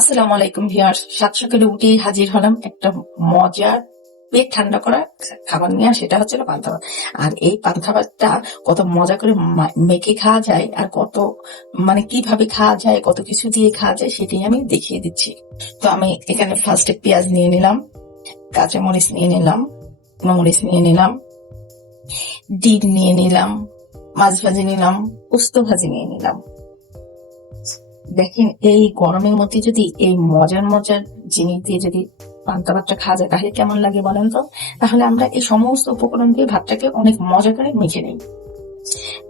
আসসালামু আলাইকুম ভিউয়ার্স, সাত সকালে উঠেই হাজির হলাম একটা মজার পেট ঠান্ডা করা খাবার নিয়ে। আর সেটা হচ্ছে পান্তা ভাত। আর এই পান্তা ভাতটা কত মজা করে মেখে খাওয়া যায়, আর কত কিভাবে খাওয়া যায়, কত কিছু দিয়ে খাওয়া যায় সেটাই আমি দেখিয়ে দিচ্ছি। তো আমি এখানে ফার্স্টে পেঁয়াজ নিয়ে নিলাম, কাঁচামরিচ নিয়ে নিলাম, মরিচ নিয়ে নিলাম, ডিম নিয়ে নিলাম, মাছ ভাজি নিলাম, পোস্ত ভাজি নিয়ে নিলাম। দেখেন, এই গরমের মধ্যে যদি এই মজার মজার জিনিস দিয়ে যদি পান্তা ভাতটা খাওয়া যায় তাহলে কেমন লাগে বলেন তো। তাহলে আমরা এই সমস্ত উপকরণ দিয়ে ভাতটাকে অনেক মজা করে মেখে নিই।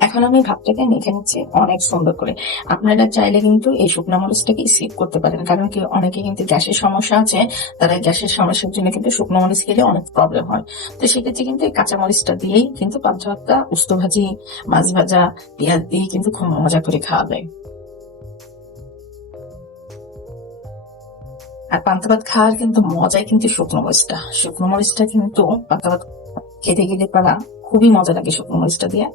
এখন আমি ভাতটাকে মেখে নিচ্ছি অনেক সুন্দর করে। আপনারা চাইলে কিন্তু এই শুকনো মরিচটাকে স্কিপ করতে পারেন, কারণ কি অনেকে কিন্তু গ্যাসের সমস্যা আছে, তারা গ্যাসের সমস্যার জন্য কিন্তু শুকনো মরিচ খেলে অনেক প্রবলেম হয়। তো সেক্ষেত্রে কিন্তু এই কাঁচা মরিচটা দিয়েই কিন্তু পান্তা ভাতটা, উস্তো ভাজি, মাছ ভাজা, পেঁয়াজ দিয়ে কিন্তু খুব মজা করে খাওয়া যায়। আর পান্তা ভাত খাওয়ার কিন্তু মজাই কিন্তু শুকনো মরিচটা কিন্তু পান্তা ভাত খেতে গেলে পারা খুবই মজা লাগে শুকনো মরিচটা দিয়ে।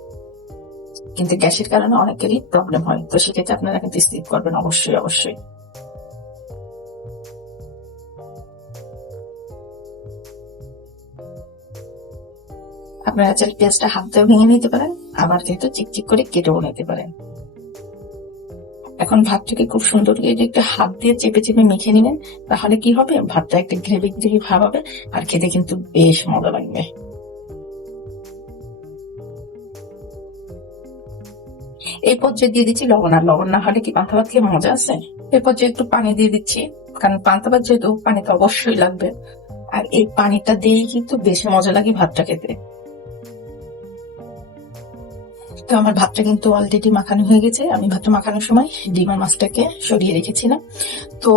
কিন্তু গ্যাসের কারণে অনেকেরই প্রবলেম হয়, তো সেক্ষেত্রে আপনারা কিন্তু স্কিপ করবেন অবশ্যই অবশ্যই। আপনারা চাইলে পেঁয়াজটা হাত দিয়ে ভেঙে নিতে পারেন, আবার কিন্তু চিকচিক করে কেটেও নিতে পারেন। এখন ভাতটাকে খুব সুন্দর করে একটু হাত দিয়ে চেপে চেপে মেখে নিবেন, তাহলে কি হবে, ভাতটা একটা গ্রেভি গ্রেভি ভাব হবে, আর খেতে কিন্তু বেশ মজা লাগবে। এই পর্যায়ে দিয়ে দিচ্ছি লবণ। আর লবণ না হলে কি পান্তা ভাত খেয়ে মজা আছে? এই পর্যায়ে একটু পানি দিয়ে দিচ্ছি, কারণ পান্তা ভাত যেহেতু পানি তো অবশ্যই লাগবে। আর এই পানিটা দিয়েই কিন্তু বেশি মজা লাগে ভাতটা খেতে। তো আমার ভাতটা কিন্তু অলরেডি মাখানো হয়ে গেছে। আমি ভাতটা মাখানোর সময় ডিমা মাছটাকে সরিয়ে রেখেছিলাম। তো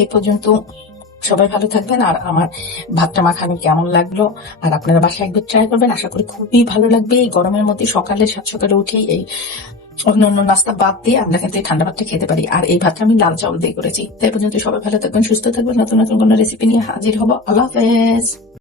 এই পর্যন্ত সবাই ভালো থাকবেন। আর আমার ভাতটা মাখানো কেমন লাগলো, আর আপনারা বাসায় একবার ট্রাই করবেন, আশা করি খুবই ভালো লাগবে। এই গরমের মধ্যে সাত সকালে উঠেই এই অন্য অন্য নাস্তা বাদ দিয়ে আমরা কিন্তু এই ঠান্ডা ভাতটা খেতে পারি। আর এই ভাতটা আমি লাল চাউল দিয়ে করেছি। তাই পর্যন্ত সবাই ভালো থাকবেন, সুস্থ থাকবেন। নতুন নতুন কোনো রেসিপি নিয়ে হাজির হবো। আল্লাহ হাফেজ।